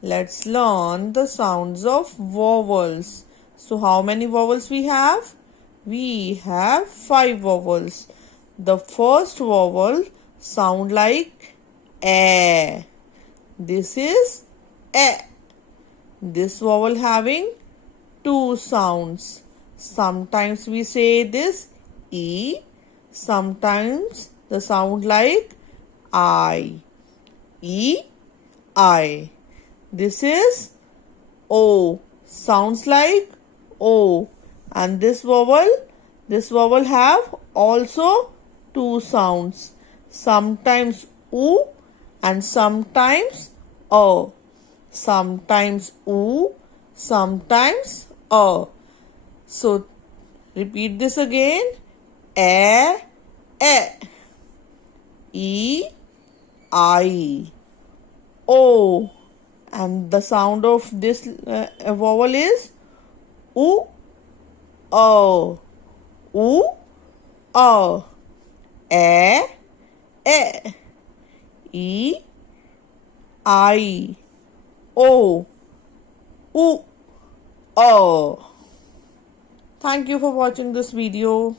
Let's learn the sounds of vowels. So how many vowels we have? We have 5 vowels. The first vowel sound like a. This is a. This vowel having 2 sounds. Sometimes we say this e. Sometimes the sound like I. E, I. This is O. Sounds like O. And this vowel have also 2 sounds. Sometimes U and sometimes O. Sometimes U, sometimes O. So repeat this again. A, E, I, O. And the sound of this vowel is U, O. U, O. A, E, I, O. U, O. Thank you for watching this video.